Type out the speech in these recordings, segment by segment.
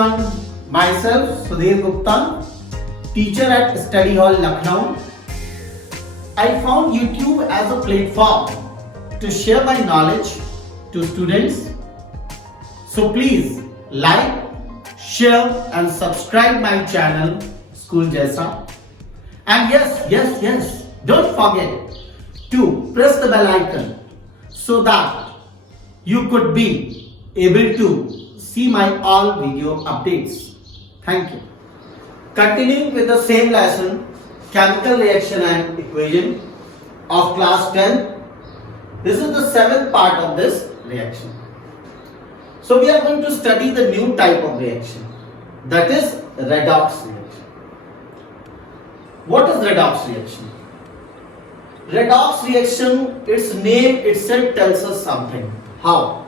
everyone, myself SUDHEER GUPTA, teacher at Study Hall Lucknow. I found YouTube as a platform to share my knowledge to students. So please like, share and subscribe my channel School Jaisa. And yes, don't forget to press the bell icon so that you could be able to see my all video updates. Thank you. Continuing with the same lesson, chemical reaction and equation of class 10. This is the 7th part of this reaction. So we are going to study the new type of reaction, that is redox reaction. What is redox reaction? Redox reaction, its name itself tells us something. How?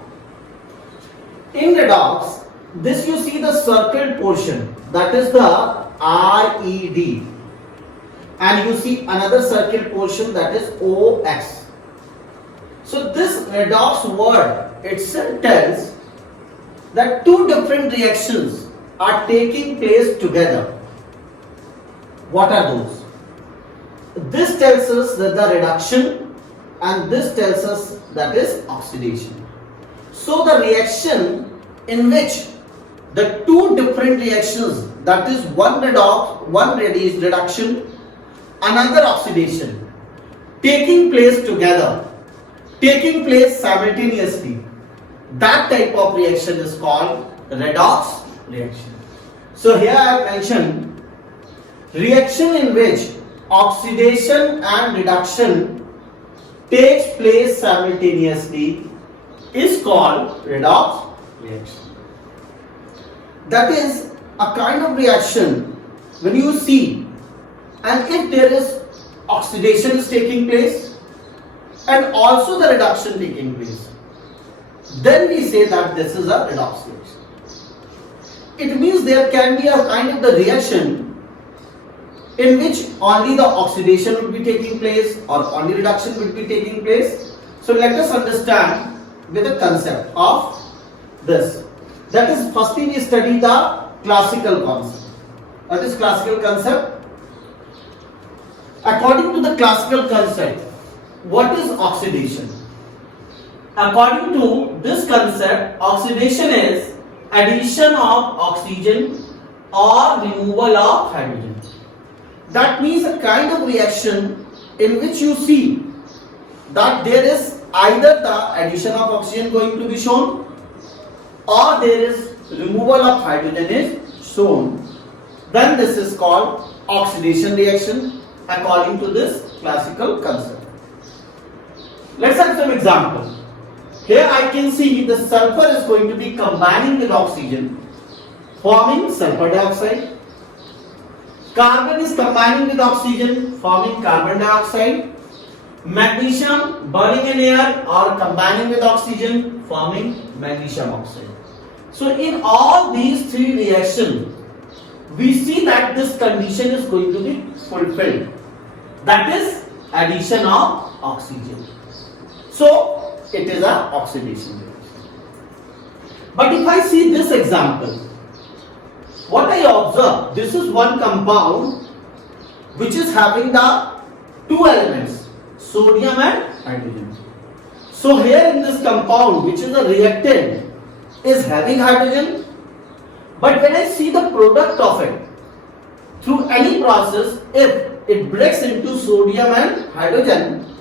In redox, this you see the circled portion, that is the RED, and you see another circled portion, that is OX. So this redox word itself tells that two different reactions are taking place together. What are those? This tells us that the reduction, and this tells us that is oxidation. So the reaction in which the two different reactions, that is one reduction, another oxidation, taking place together, taking place simultaneously, that type of reaction is called redox reaction. So here I have mentioned reaction in which oxidation and reduction takes place simultaneously is called redox reaction. That is a kind of reaction when you see, and if there is oxidation is taking place and also the reduction taking place, then we say that this is a redox reaction. It means there can be a kind of the reaction in which only the oxidation would be taking place or only reduction would be taking place. So let us understand with the concept of this. That is, firstly we study the classical concept. That is classical concept. According to the classical concept, what is oxidation? According to this concept, oxidation is addition of oxygen or removal of hydrogen. That means a kind of reaction in which you see that there is either the addition of oxygen going to be shown or there is removal of hydrogen is shown. Then this is called oxidation reaction according to this classical concept. Let's have some example. Here I can see the sulfur is going to be combining with oxygen, forming sulfur dioxide. Carbon is combining with oxygen, forming carbon dioxide. Magnesium burning in air or combining with oxygen, forming magnesium oxide. So in all these three reactions, we see that this condition is going to be fulfilled. That is addition of oxygen. So it is an oxidation reaction. But if I see this example, what I observe, this is one compound which is having the two elements, sodium and hydrogen. So here in this compound, which is a reactant, is having hydrogen. But when I see the product of it, through any process, if it breaks into sodium and hydrogen,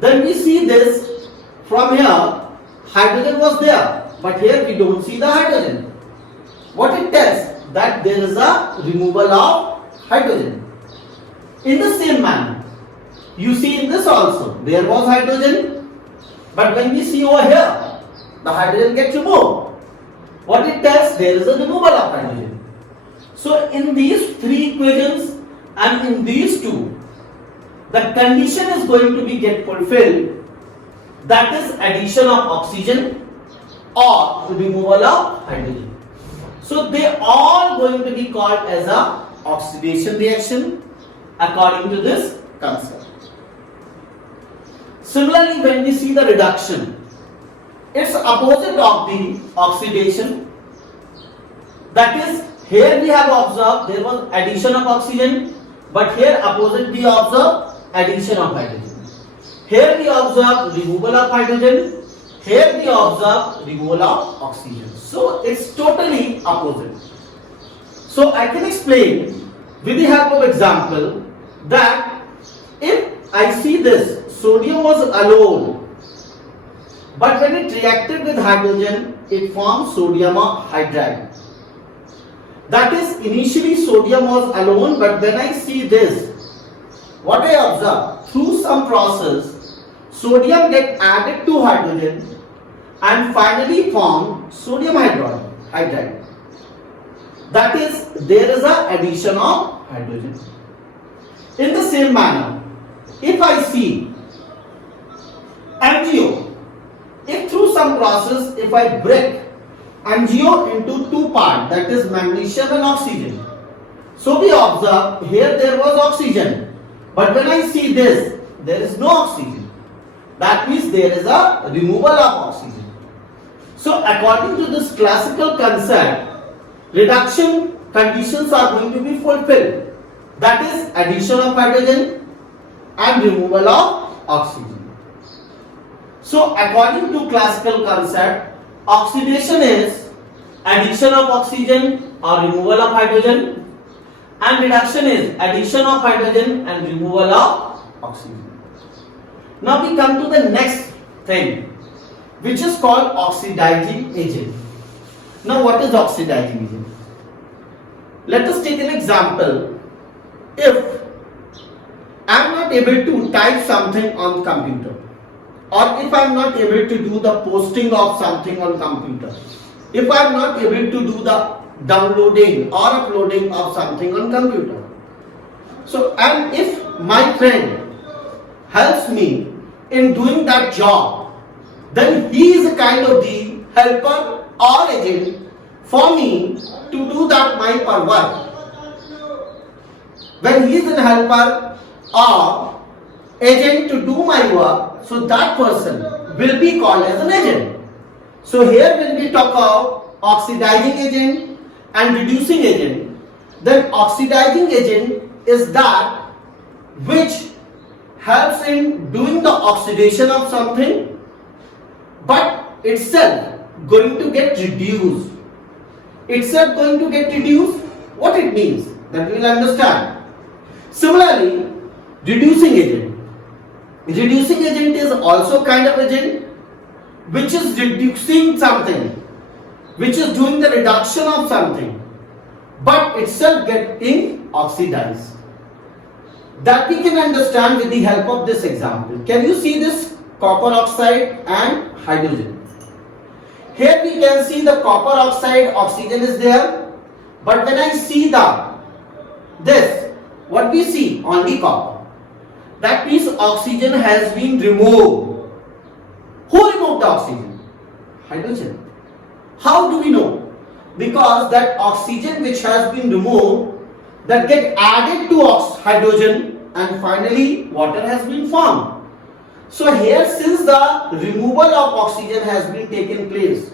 then we see this from here, hydrogen was there, but here we don't see the hydrogen. What it tells? That there is a removal of hydrogen. In the same manner, you see in this also, there was hydrogen, but when we see over here, the hydrogen gets removed. What it tells? There is a removal of hydrogen. So in these three equations and in these two, the condition is going to be get fulfilled, that is addition of oxygen or removal of hydrogen. So they are all going to be called as a oxidation reaction according to this concept. Similarly, when we see the reduction, it's opposite of the oxidation. That is, here we have observed there was addition of oxygen, but here opposite we observe addition of hydrogen. Here we observe removal of hydrogen, here we observe removal of oxygen. So it's totally opposite. So I can explain with the help of example that if I see this, sodium was alone, but when it reacted with hydrogen, it formed sodium hydride. That is, initially sodium was alone, but when I see this, what I observe, through some process, sodium get added to hydrogen and finally form sodium hydride. That is, there is a addition of hydrogen. In the same manner, if I see MgO, if through some process, if I break MgO into two parts, that is magnesium and oxygen. So we observe here there was oxygen, but when I see this, there is no oxygen. That means there is a removal of oxygen. So according to this classical concept, reduction conditions are going to be fulfilled. That is addition of hydrogen and removal of oxygen. So according to classical concept, oxidation is addition of oxygen or removal of hydrogen, and reduction is addition of hydrogen and removal of oxygen. Now we come to the next thing, which is called oxidizing agent. Now what is oxidizing agent? Let us take an example. If I am not able to type something on computer, or if I am not able to do the posting of something on computer, if I am not able to do the downloading or uploading of something on computer, so and if my friend helps me in doing that job, then he is a kind of the helper or agent for me to do that my work. When he is a helper or agent to do my work, so that person will be called as an agent. So here when we talk of oxidizing agent and reducing agent, then oxidizing agent is that which helps in doing the oxidation of something, but itself going to get reduced. Itself going to get reduced, what it means, that we will understand. Similarly, reducing agent. Reducing agent is also kind of agent which is reducing something, which is doing the reduction of something, but itself getting oxidized. That we can understand with the help of this example. Can you see this copper oxide and hydrogen? Here we can see the copper oxide, oxygen is there, but when I see this, what we see? Only copper. That means oxygen has been removed. Who removed the oxygen? Hydrogen. How do we know? Because that oxygen which has been removed, that get added to hydrogen and finally water has been formed. So here, since the removal of oxygen has been taken place,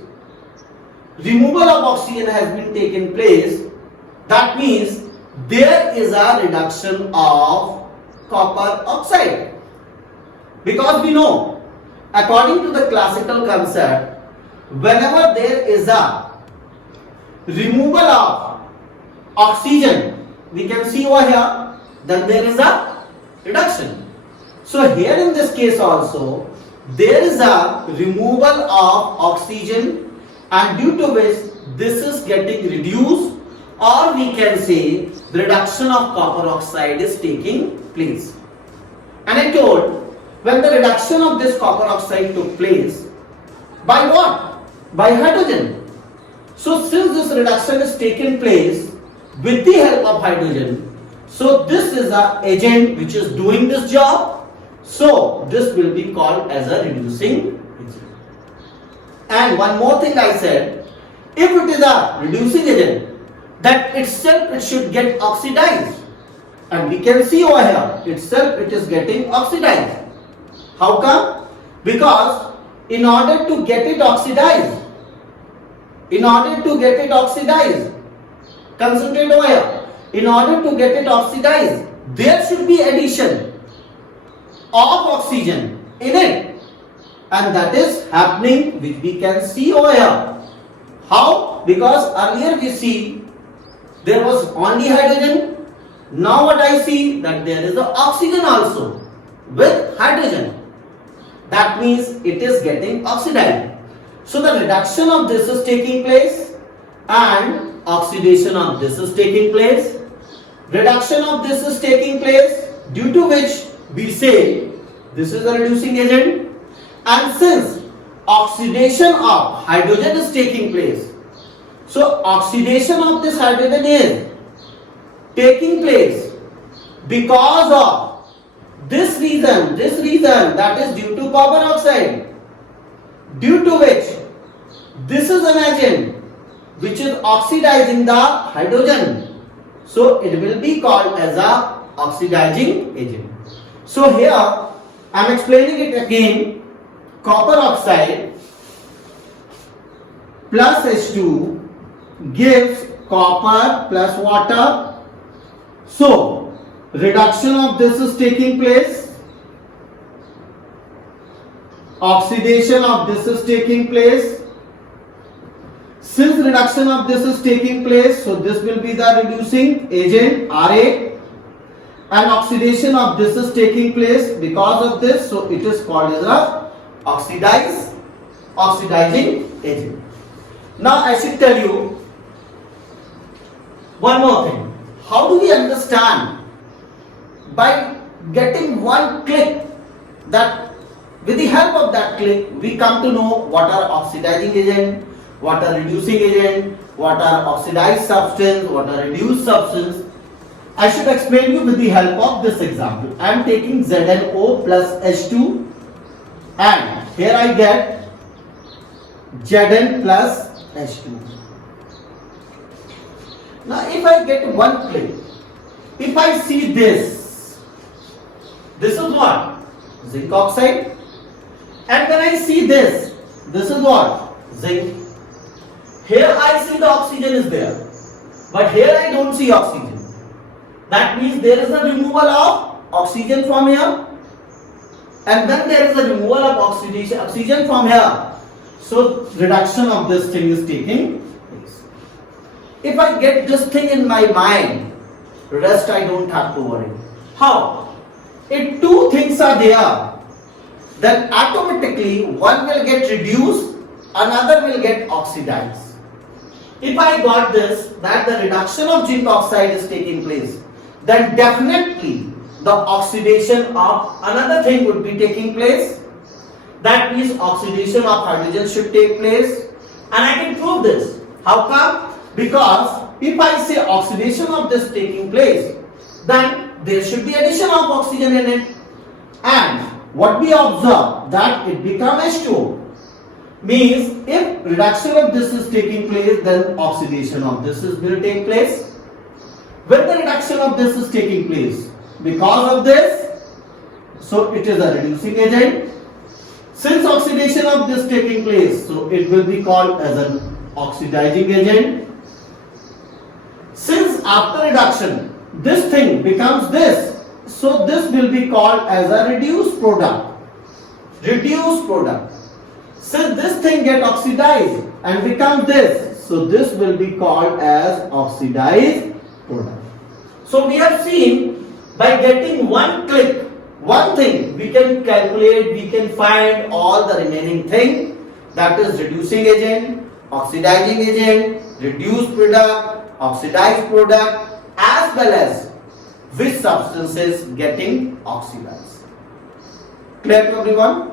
that means there is a reduction of copper oxide. Because we know, according to the classical concept, whenever there is a removal of oxygen, we can see over here, then there is a reduction. So here in this case also, there is a removal of oxygen, and due to which this is getting reduced, or we can say the reduction of copper oxide is taking place. And I told, when the reduction of this copper oxide took place, by what? By hydrogen. So since this reduction is taken place with the help of hydrogen, so this is an agent which is doing this job. So this will be called as a reducing agent. And one more thing I said, if it is a reducing agent, that itself it should get oxidized. And we can see over here, itself it is getting oxidized. How come? Because in order to get it oxidized, concentrate over here. In order to get it oxidized, there should be addition of oxygen in it, and that is happening, which we can see over here. How? Because earlier we see there was only hydrogen. Now what I see, that there is the oxygen also with hydrogen. That means it is getting oxidized. So the reduction of this is taking place and oxidation of this is taking place. Reduction of this is taking place, due to which we say this is a reducing agent. And since oxidation of hydrogen is taking place, so oxidation of this hydrogen is taking place because of this reason, that is due to carbon oxide, due to which this is an agent which is oxidizing the hydrogen. So it will be called as a oxidizing agent. So here I am explaining it again. Copper oxide plus H2 gives copper plus water. So reduction of this is taking place, oxidation of this is taking place. Since reduction of this is taking place, so this will be the reducing agent Ra, and oxidation of this is taking place because of this, so it is called as a oxidizing agent. Now I should tell you one more thing. How do we understand? By getting one click, that with the help of that click we come to know what are oxidizing agent, what are reducing agent, what are oxidized substance, what are reduced substance. I should explain you with the help of this example. I am taking ZnO plus H2, and here I get Zn plus H2. Now if I get one click, if I see this is what? Zinc oxide. And when I see this is what? Zinc. Here I see the oxygen is there, but here I don't see oxygen. That means there is a removal of oxygen from here, and then there is a removal of oxygen from here. So reduction of this thing is taking place. If I get this thing in my mind, rest I don't have to worry. How? If two things are there, then automatically one will get reduced, another will get oxidized. If I got this, that the reduction of zinc oxide is taking place, then definitely the oxidation of another thing would be taking place. That means oxidation of hydrogen should take place, and I can prove this. How come? Because if I say oxidation of this taking place, then there should be addition of oxygen in it, and what we observe, that it becomes H2O. Means if reduction of this is taking place, then oxidation of this will take place. When the reduction of this is taking place, because of this, so it is a reducing agent. Since oxidation of this taking place, so it will be called as an oxidizing agent. Since after reduction this thing becomes this, so this will be called as a reduced product. Since this thing get oxidized and becomes this, so this will be called as oxidized product. So we have seen, by getting one click, one thing, we can calculate, we can find all the remaining thing, that is reducing agent, oxidizing agent, reduced product, oxidized product, as well as which substance is getting oxidized. Clear to everyone?